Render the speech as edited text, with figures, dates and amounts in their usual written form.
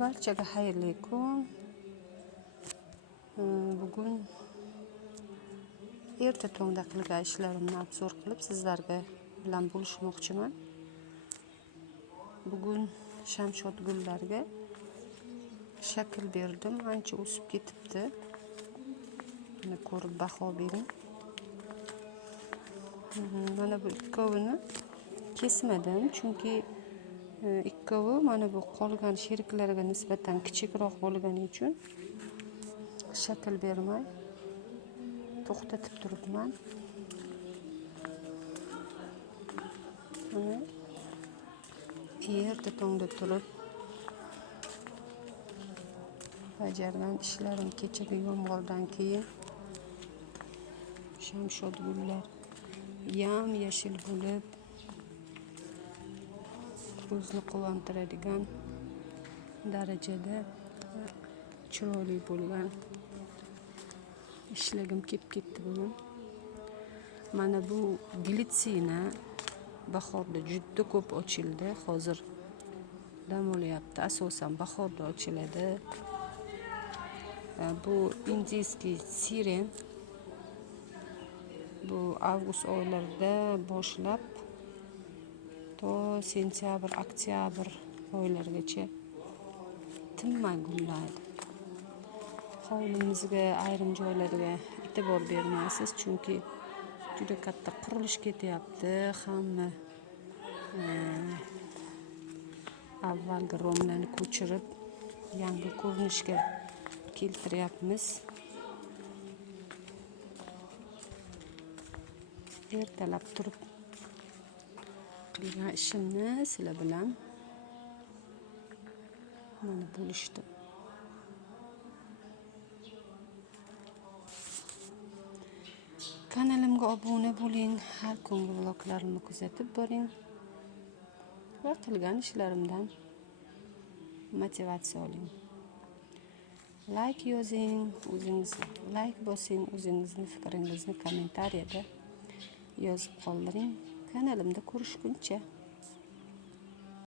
Barchaga xayrli kun. Bugun erta tongda qilgan ishlarimni obzor qilib sizlarga bilan bo'lishmoqchiman. Bugun shamshod gullarga shakl berdim. Ancha o'sib ketibdi. Mana ko'rib baho bering. Mana bu ikkovini kesmadim, chunki ikkovi mana bu qolgan sheriklarga nisbatan kichikroq bo'lgani uchun shakl bermay to'xtatib turibman. Mana erta tongda turib bajargan ishlarim kechagi yomg'irdan keyin shamshod gullar yam-yashil bo'lib ko'zni quvontiradigan darajada chiroyli bo'lgan ishlagim kelib ketdi bugun. Mana bu glitsina bahorda juda ko'p ochildi. Hozir dam olyapti. Asosan bahorda ochiladi. Bu indiyskiy siren. Bu avgust oylarida boshlab to sentyabr, oktyabr oylargacha tinmay gullaydi. Hovlimizga ayrim joylarga e'tibor bermaysiz, chunki juda katta qurilish ketyapti. Hamma avvalgi romlarni ko'chirib yangi ko'rinishga keltiryapmiz. Ertalab turib qilgan ishimni sizlar bilan mana bo'lishdim. Kanalimga obuna bo'ling, har kungi vloglarimni kuzatib boring va qilgan ishlarimdan motivatsiya oling. Like yozing, like bosing, o'zingizni fikringizni kommentariyada yozib qoldiring. Kanalimda ko'rishguncha